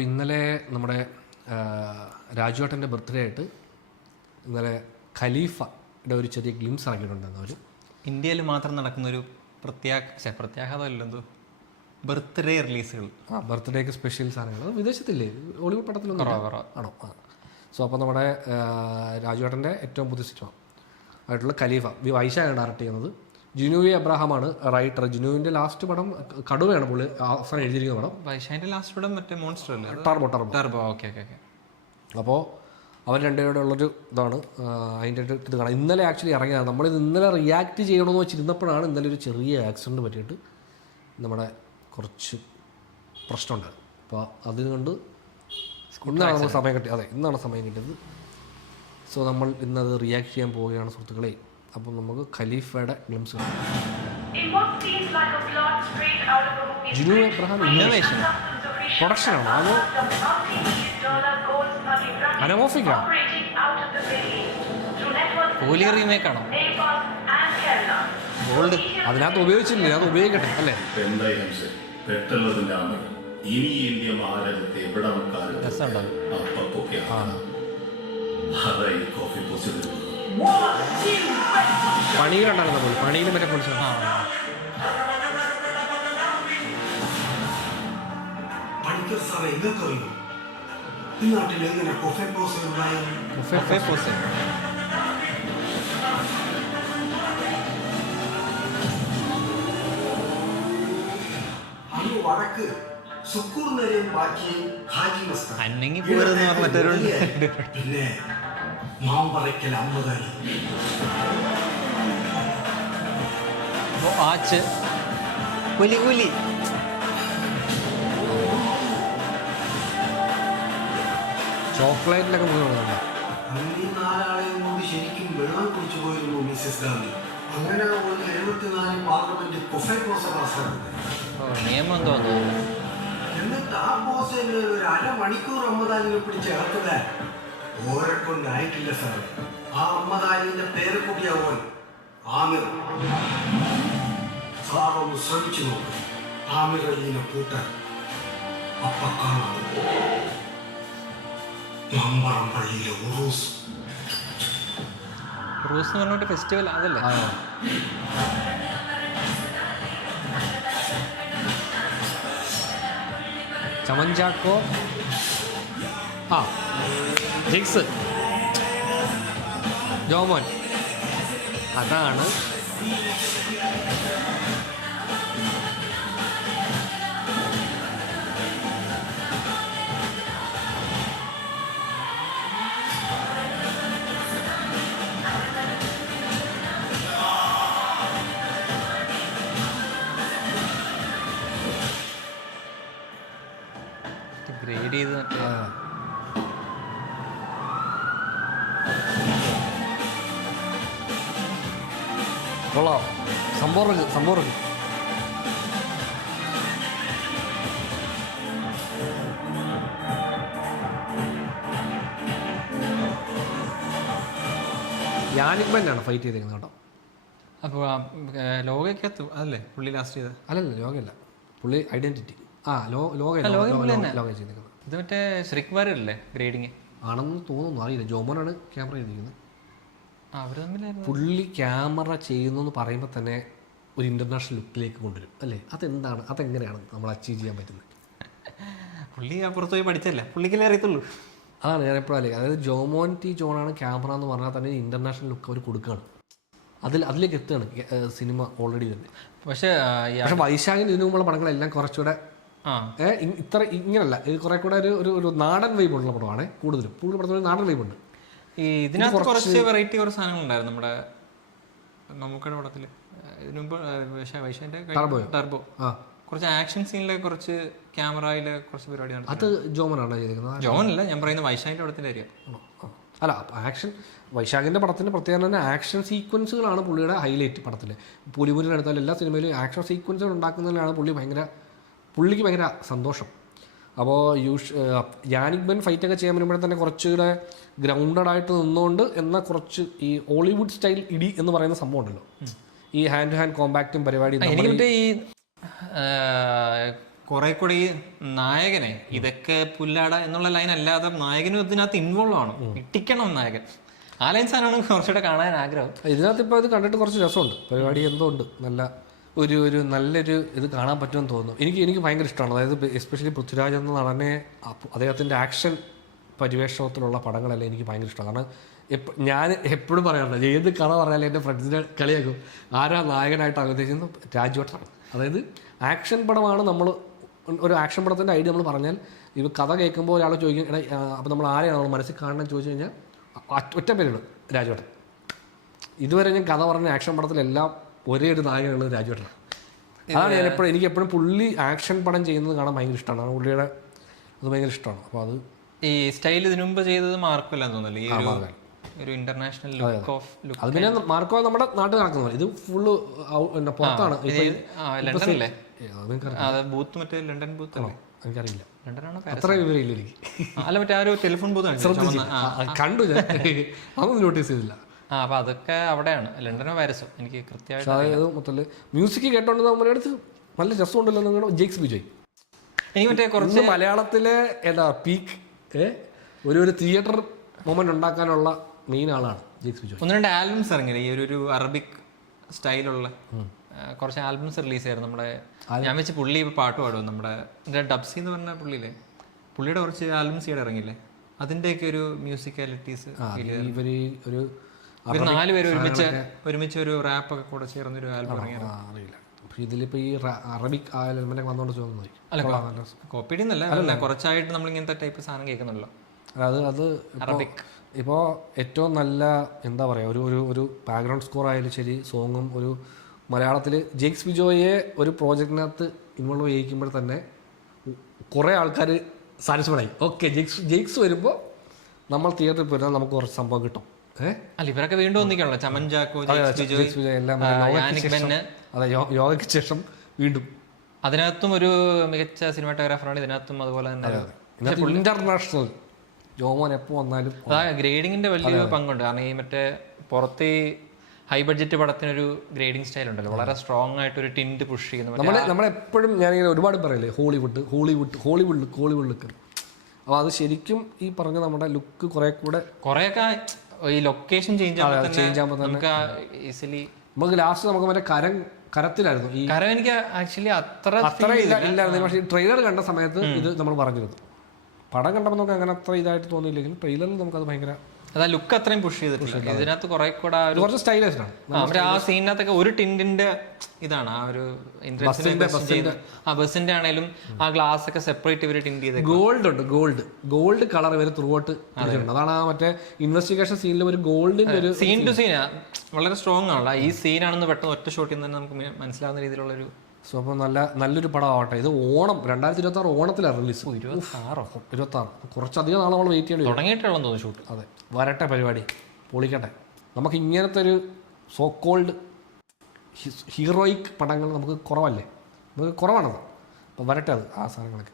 അപ്പോൾ ഇന്നലെ നമ്മുടെ രാജുവേട്ടൻ്റെ ബർത്ത്ഡേ ആയിട്ട് ഇന്നലെ ഖലീഫയുടെ ഒരു ചെറിയ ഗ്ലിംസ് ഇറങ്ങിയിട്ടുണ്ടെന്ന് അവർ ഇന്ത്യയിൽ മാത്രം നടക്കുന്ന ഒരു പ്രത്യാഘാതമല്ല എന്തോ ബർത്ത്ഡേ റിലീസുകൾ. ബർത്ത്ഡേക്ക് സ്പെഷ്യൽ സാധനങ്ങൾ വിദേശത്തില്ലേ, ഹോളിവുഡ് പടത്തിലൊന്നും ആണോ? സോ അപ്പോൾ നമ്മുടെ രാജുവേട്ടൻ്റെ ഏറ്റവും പുതിയ സിനിമ ആയിട്ടുള്ള ഖലീഫ വൈശാഖാണ് ഡയറക്റ്റ് ചെയ്യുന്നത്. ജിനു എബ്രഹാമാണ് റൈറ്റർ. ജിനുവിൻ്റെ ലാസ്റ്റ് പടം കടുവയാണ് പുള്ളി അവസാനം എഴുതിയിരിക്കുന്ന പടം. വൈശാഖിൻ്റെ ലാസ്റ്റ് പടം മറ്റേ മോൺസ്റ്റർ അല്ലേ? ടർബോ. ഓക്കെ. അപ്പോൾ അവർ രണ്ടുപേരുടെ ഉള്ളൊരു ഇതാണ് അതിൻ്റെ ഇത് കാണാം. ഇന്നലെ ആക്ച്വലി ഇറങ്ങിയതാണ്. നമ്മളിത് ഇന്നലെ റിയാക്ട് ചെയ്യണമെന്ന് വെച്ചിരുന്നപ്പോഴാണ് ഇന്നലെ ഒരു ചെറിയ ആക്സിഡൻറ്റ് പറ്റിയിട്ട് നമ്മുടെ കുറച്ച് പ്രശ്നമുണ്ടായിരുന്നു. അപ്പോൾ അതുകൊണ്ട് ഇന്നാണ് നമ്മൾ സമയം കിട്ടിയത്. അതെ, ഇന്നാണ് സമയം കിട്ടിയത്. സോ നമ്മൾ ഇന്നത് റിയാക്ട് ചെയ്യാൻ പോവുകയാണ് സുഹൃത്തുക്കളെ. അപ്പം നമുക്ക് ഖലീഫയുടെ ഗ്ലിംസ് കാണാം. ജിനു എബ്രഹാം ഇന്നോവേഷൻ പ്രൊഡക്ഷനാണ്, അതോ അനമോഫിക്കാണ്? കോഹ്ലി റീമേക്ക് ആണോ? ഗോൾഡ് അതിനകത്ത് ഉപയോഗിച്ചില്ലേ, അത് ഉപയോഗിക്കട്ടെ അല്ലേ? പണിയിലുണ്ടായിരുന്ന പോലെ പണിയിൽ മറ്റേ പൊളിച്ചു. ഈ നാട്ടിൽ എങ്ങനെ കൊഫെ പോസ് അങ്ങ് വടക്ക് സുക്കൂർ നിലയും ബാക്കി ഹാജി മസ്താൻ അന്നെങ്കി പോരെന്ന് പറഞ്ഞിട്ടുണ്ട്. പിന്നെ മാമ്പറയ്ക്കൽ അമ്പതായി ആച്ച് കൂലി ചോക്ലേറ്റിലൊക്കെ പോകുന്നുണ്ട്. ഈ നാലാളെയും കൊണ്ട് ശരിക്കും വെള്ളം കുടിച്ചു പോയിരുന്നു മിസ്സസ് ഗാന്ധി. അങ്ങനെ ഒരു 74 പാർലമെന്റ് കൊഫെ പോസ പാസ്സാക്കുന്നത്. നിയമം തോന്നുന്നു. എന്നിട്ട് ആ പോസയിൽ ഒരു അരമണിക്കൂർ അമ്മദാനിനെ പിടിച്ച് ഇറക്കുന്നത് ഓരെ കൊണ്ടായിട്ടില്ല സാർ. ആ അമ്മദാനിന്റെ പേര് കൂടിയാവോൻ ആമിർ. സാറൊന്ന് ശ്രമിച്ചു നോക്കും ആമിർ അലീനെ കൂട്ടാൻ. അപ്പ കാണാം മമ്പറം പള്ളിയിലെ ഉറൂസ് എന്ന് പറഞ്ഞ ഫെസ്റ്റിവൽ അതല്ലേ? ചമഞ്ചാക്കോ ജിക്സ് ജോമോൻ അതാണ്. ഗ്രേഡ് ചെയ്ത് കൊള്ളാം. സംഭവം യാനിക് ബെന്നാണ് ഫൈറ്റ് ചെയ്തേക്കുന്നത് കേട്ടോ. അപ്പോൾ ലോകയ്ക്കകത്ത് അതല്ലേ പുള്ളി ലാസ്റ്റ് ചെയ്തത്? അല്ലല്ല, ലോകയല്ല, പുള്ളി ഐഡന്റിറ്റി. ലോക ചെയ്തേക്കുന്നത്. ഇത് മറ്റേ ശ്രീകുമാർ അല്ലേ ഗ്രേഡിങ് ആണെന്ന് തോന്നുന്നു, അറിയില്ല. ജോമോനാണ് ക്യാമറ ചെയ്തിരിക്കുന്നത്. അവർ തമ്മിലായിരുന്നു. പുള്ളി ക്യാമറ ചെയ്യുന്നു എന്ന് പറയുമ്പോൾ തന്നെ ഒരു ഇൻ്റർനാഷണൽ ലുക്കിലേക്ക് കൊണ്ടുവരും അല്ലേ? അതെന്താണ്, അതെങ്ങനെയാണ് നമ്മൾ അച്ചീവ് ചെയ്യാൻ പറ്റുന്നത്? പുള്ളി അപ്പുറത്ത് പോയി പഠിച്ചല്ലേ, പുള്ളിക്കല്ലേ അറിയത്തുള്ളൂ. അതാണ് ഞാൻ എപ്പോഴും അല്ലേ, അതായത് ജോമോൻ ടി ജോണാണ് ക്യാമറ എന്ന് പറഞ്ഞാൽ തന്നെ ഇൻ്റർനാഷണൽ ലുക്ക് അവർ കൊടുക്കുകയാണ്. അതിലേക്ക് എത്തുകയാണ് സിനിമ ഓൾറെഡി തന്നെ. പക്ഷേ വൈശാഖിന് ഇതിനു മുമ്പുള്ള പടങ്ങളെല്ലാം കുറച്ചുകൂടെ ഇത്ര ഇങ്ങനല്ല, ഇത് കുറെ കൂടെ ഒരു നാടൻ വൈബ് ഉള്ള പടമാണ് കൂടുതലും. പടത്തിൽ നാടൻ വൈബ് ഉണ്ട്. ഈ ഇതിനകത്ത് കുറച്ച് വെറൈറ്റി കുറച്ച് സാധനങ്ങളുണ്ടായിരുന്നു നമ്മുടെ നമുക്കുടെ പടത്തിൽ. ഇതിനു മുമ്പ് വൈശാഖിന്റെ ടർബോ കുറച്ച് ആക്ഷൻ സീനിലെ കുറച്ച് ക്യാമറയിലെ കുറച്ച് പരിപാടി നടത്തി. അത് ജോമനാണ് ചെയ്തിരിക്കുന്നത്. ജോമനല്ല, ഞാൻ പറയുന്നത് വൈശാഖിന്റെ പടത്തിന്റെ കാര്യം. അല്ല, ആക്ഷൻ വൈശാഖിൻ്റെ പടത്തിൻ്റെ പ്രത്യേകത തന്നെ ആക്ഷൻ സീക്വൻസുകളാണ് പുള്ളിയുടെ ഹൈലൈറ്റ്. പടത്തിൽ പുലിമുരുകൻ എടുത്താൽ എല്ലാ സിനിമയിലും ആക്ഷൻ സീക്വൻസുകൾ ഉണ്ടാക്കുന്നതിലാണ് പുള്ളിക്ക് ഭയങ്കര സന്തോഷം. അപ്പോൾ യാനിക് ബെൻ ഫൈറ്റൊക്കെ ചെയ്യാൻ വരുമ്പോഴേ തന്നെ കുറച്ചുകൂടെ ഗ്രൗണ്ടഡ് ആയിട്ട് നിന്നുകൊണ്ട് എന്നാൽ കുറച്ച് ഈ ഹോളിവുഡ് സ്റ്റൈൽ ഇടി എന്ന് പറയുന്ന സംഭവം ഉണ്ടല്ലോ, ഈ ഹാൻഡ് ടു ഹാൻഡ് കോമ്പാക്റ്റും പരിപാടി. എനിക്ക് ഈ കുറെ കൂടി ഈ നായകനെ ഇതൊക്കെ പുല്ലാട എന്നുള്ള ലൈൻ അല്ലാതെ നായകനും ഇതിനകത്ത് ഇൻവോൾവ് ആണ്, ഇട്ടിക്കണം നായകൻ. ആ ലൈൻ സാധനമാണ് കുറച്ചുകൂടെ കാണാൻ ആഗ്രഹം. ഇതിനകത്ത് ഇപ്പോൾ ഇത് കണ്ടിട്ട് കുറച്ച് രസമുണ്ട്, പരിപാടി എന്തോ ഉണ്ട്, നല്ല ഒരു നല്ലൊരു ഇത് കാണാൻ പറ്റുമെന്ന് തോന്നുന്നു. എനിക്ക് ഭയങ്കര ഇഷ്ടമാണ്. അതായത് എസ്പെഷ്യലി പൃഥ്വിരാജ് എന്ന നടനെ അദ്ദേഹത്തിൻ്റെ ആക്ഷൻ പരിവേഷണത്തിലുള്ള പടങ്ങളെല്ലാം എനിക്ക് ഭയങ്കര ഇഷ്ടമാണ്. കാരണം ഞാൻ എപ്പോഴും പറയാറുണ്ട്, ഏത് കഥ പറഞ്ഞാലും എൻ്റെ ഫ്രണ്ട്സിനെ കളിയാക്കും, ആരാ നായകനായിട്ട് അവതരിക്കുന്നത്, രാജുവേട്ടനാണ്. അതായത് ആക്ഷൻ പടമാണ്. നമ്മൾ ഒരു ആക്ഷൻ പടത്തിൻ്റെ ഐഡിയ നമ്മൾ പറഞ്ഞാൽ ഇത് കഥ കേൾക്കുമ്പോൾ ഒരാൾ ചോദിക്കും, എടാ അപ്പോൾ നമ്മൾ ആരെയാണ് നമ്മൾ മനസ്സിൽ കാണണം ചോദിച്ചു കഴിഞ്ഞാൽ ഒറ്റ പേരുള്ളൂ, രാജുവേട്ടൻ. ഇതുവരെ ഞാൻ കഥ പറഞ്ഞ ആക്ഷൻ പടത്തിലെല്ലാം ഒരേ ഒരു നായകനുള്ളത് രാജുവേട്ടനാണ്. അതാണ് ഞാൻ എപ്പോഴും എനിക്ക് എപ്പോഴും പുള്ളി ആക്ഷൻ പടം ചെയ്യുന്നത് കാണാൻ ഭയങ്കര ഇഷ്ടമാണ്. പുള്ളിയുടെ അത് ഭയങ്കര ഇഷ്ടമാണ്. അപ്പോൾ അത് ഈ സ്റ്റൈൽ ഇതിനു മുമ്പ് ചെയ്തത് മാർക്കോ അല്ലാന്ന് തോന്നുന്നില്ല, ഈ ഒരു ഇന്റർനാഷണൽ ലുക്ക് ഓഫ് ലുക്ക്. അത് പിന്നെ മാർക്കോ നമ്മുടെ നാട്ടിൽ നടക്കുന്നത്, ഇത് ഫുള്ള് പുറത്താണ്. ലണ്ടനല്ലേ ബൂത്ത്, മറ്റേ ലണ്ടൻ ബൂത്ത് അല്ലേ? എനിക്കറിയില്ല, ലണ്ടനാണോ അത്ര വിവരമില്ല എനിക്ക്. അല്ല മറ്റേ ആ ഒരു ടെലിഫോൺ ബൂത്ത് കണ്ടു ഞാൻ, അതൊന്നും നോട്ടീസ് ചെയ്തില്ല. അപ്പൊ അതൊക്കെ അവിടെയാണ്, ലണ്ടനോ പാരീസോ എനിക്ക് കൃത്യമായിട്ട്. അതായത് മൊത്തത്തില് മ്യൂസിക് കേട്ടോണ്ട് നമ്മുടെ അടുത്ത് നല്ല രസമുണ്ടല്ലോ നിങ്ങളുടെ ജെയ്ക്സ് ബിജോയ്. എനിക്ക് മറ്റേ കുറച്ച് മലയാളത്തിലെ എന്താ പീക്ക് ഒരു തിയേറ്റർ മൊമെന്റ് ഉണ്ടാക്കാനുള്ള മെയിൻ ആളാണ് ജെയ്ക്സ് ബിജോയ്. 1-2 ആൽബംസ് ഇറങ്ങിയില്ലേ ഈ ഒരു അറബിക് സ്റ്റൈലുള്ള കുറച്ച് ആൽബംസ് റിലീസ് ആയിരുന്നു നമ്മുടെ. ഞാൻ വെച്ച് പുള്ളി ഇപ്പൊ പാട്ട് പാടും, നമ്മുടെ ഡബ്സി എന്ന് പറഞ്ഞ പുള്ളിയുടെ കുറച്ച് ആൽബംസ് ഇവിടെ ഇറങ്ങിയില്ലേ, അതിന്റെയൊക്കെ ഒരു മ്യൂസിക്കാലിറ്റീസ്. ഇവർ 4 പേര് ഒരുമിച്ച് ഒരു റാപ്പ് ഒക്കെ കൂടെ ചേർന്നൊരു ആൽബം ഇറങ്ങിയാണ്. ഇതിലിപ്പോ ഈ അറബിക് വന്നോണ്ട് അല്ല കോപ്പിയുടെ ഒന്നല്ല, കുറച്ചായിട്ട് നമ്മൾ ഇങ്ങനത്തെ ടൈപ്പ് സാധനം കേൾക്കുന്നുള്ളൂ. അത് അറബിക് ഇപ്പോൾ ഏറ്റവും നല്ല എന്താ പറയുക, ഒരു ബാക്ക്ഗ്രൗണ്ട് സ്കോർ ആയാലും ശരി, സോങ്ങും ഒരു മലയാളത്തിൽ ജെയ്ക്സ് ബിജോയെ ഒരു പ്രോജക്റ്റിനകത്ത് ഇൻവോൾവ് ചെയ്യിക്കുമ്പോൾ തന്നെ കുറേ ആൾക്കാർ സാറ്റിസ്ഫൈഡ് ആയി. ഓക്കെ, ജെയ്ക്സ് വരുമ്പോൾ നമ്മൾ തിയേറ്ററിൽ പോയിരുന്നാൽ നമുക്ക് കുറച്ച് സംഭവം കിട്ടും. അല്ല ഇവരൊക്കെ വീണ്ടും ഒന്നിക്കാണല്ലോ, ചമൻ ചാക്കോ, അതെ, യോഗയ്ക്ക് ശേഷം വീണ്ടും അതിനകത്തും ഒരു മികച്ച സിനിമാറ്റോഗ്രാഫറാണ്. ഇതിനകത്തും അതുപോലെ തന്നെ ഇന്റർനാഷണൽ ജോമോൻ എപ്പോൾ വന്നാലും ഗ്രേഡിങ്ങിന്റെ വലിയ പങ്കുണ്ട്. കാരണം ഈ മറ്റേ പുറത്ത് ഹൈ ബഡ്ജറ്റ് പടത്തിനൊരു ഗ്രേഡിംഗ് സ്റ്റൈൽ ഉണ്ടല്ലോ, വളരെ സ്ട്രോങ് ആയിട്ട് ഒരു ടിൻറ്റ് പുഷ് ചെയ്യുന്നത്. നമ്മളെപ്പോഴും ഞാനിങ്ങനെ ഒരുപാട് പറയില്ലേ, ഹോളിവുഡ് ലുക്ക്. അപ്പോൾ അത് ശരിക്കും ഈ പറഞ്ഞ നമ്മുടെ ലുക്ക് കുറേയൊക്കെ ഈ ലൊക്കേഷൻ ചേഞ്ച് ആകുമ്പോൾ തന്നെ ഈസിലി നമുക്ക് ലാസ്റ്റ് നമുക്ക് മറ്റേ കരത്തിലായിരുന്നു ഈ കരം. എനിക്ക് ആക്ച്വലി അത്ര ഇല്ലായിരുന്നു. പക്ഷേ ട്രെയിലർ കണ്ട സമയത്ത് ഇത് നമ്മൾ പറഞ്ഞിരുന്നു. പടം കണ്ടപ്പോൾ നമുക്ക് അങ്ങനെ അത്ര ഇതായിട്ട് തോന്നിയില്ലെങ്കിലും ട്രെയിലറിൽ നമുക്കത് ഭയങ്കര അതാ ലുക്ക് അത്രയും പുഷ് ചെയ്തിട്ടില്ല. ഇതിനകത്ത് കുറെ കൂടെ കുറച്ച് സ്റ്റൈലിഷ് ആണ്. ആ സീനിനകത്തൊക്കെ ഒരു ടിൻറ്റിന്റെ ഇതാണ്, ആ ഒരു ബസിന്റെ ആണെങ്കിലും ആ ഗ്ലാസ് ഒക്കെ സെപ്പറേറ്റ് ഇവര് ടിൻറ്റ് ചെയ്ത് ഗോൾഡ് കളർ ഇവര് ത്രൂ ഔട്ട്. അതാണ് ആ മറ്റേ ഇൻവെസ്റ്റിഗേഷൻ സീനിൽ ഒരു ഗോൾഡിന്റെ ഒരു സീൻ ടു സീൻ വളരെ സ്ട്രോങ് ആണല്ലോ. ഈ സീനാണെന്ന് പെട്ടെന്ന് ഒറ്റ ഷോട്ടിൽ തന്നെ നമുക്ക് മനസ്സിലാവുന്ന രീതിയിലുള്ള ഒരു. സോ അപ്പോൾ നല്ലൊരു പടം ആവട്ടെ. ഇത് ഓണം 2026 ഓണത്തിലാണ് റിലീസ്. 26 കുറച്ചധികം നാളെ നമ്മൾ വെയിറ്റ് ചെയ്യേണ്ടി തുടങ്ങിയിട്ടുള്ളൂ തോന്നുന്നു ഷൂട്ട്. അതെ, വരട്ടെ പരിപാടി, പൊളിക്കട്ടെ. നമുക്ക് ഇങ്ങനത്തെ ഒരു സോ കോൾഡ് ഹീറോയിക് പടങ്ങൾ നമുക്ക് കുറവല്ലേ, നമുക്ക് കുറവാണത്. അപ്പോൾ വരട്ടെ അത് ആ സാധനങ്ങളൊക്കെ.